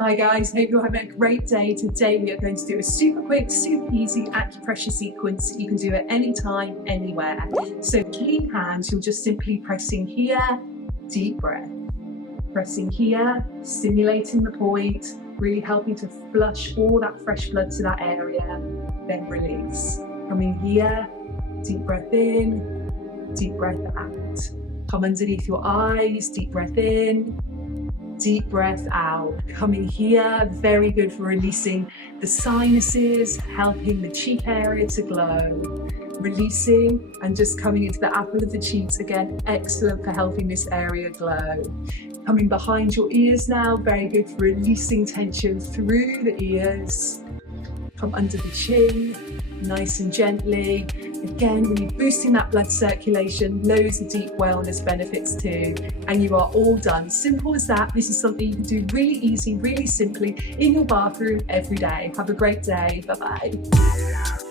Hi guys, hope you're having a great day. Today we are going to do a super quick, super easy acupressure sequence. You can do it anytime, anywhere. So clean hands, you're just simply pressing here, deep breath. Pressing here, stimulating the point, really helping to flush all that fresh blood to that area, then release. Coming here, deep breath in, deep breath out. Come underneath your eyes, deep breath in, deep breath out. Coming here, very good for releasing the sinuses, helping the cheek area to glow. Releasing and just coming into the apple of the cheeks again, excellent for helping this area glow. Coming behind your ears now, very good for releasing tension through the ears. Come under the chin, nice and gently. Again, really boosting that blood circulation, loads of deep wellness benefits too. And you are all done. Simple as that. This is something you can do really easy, really simply in your bathroom every day. Have a great day. Bye-bye.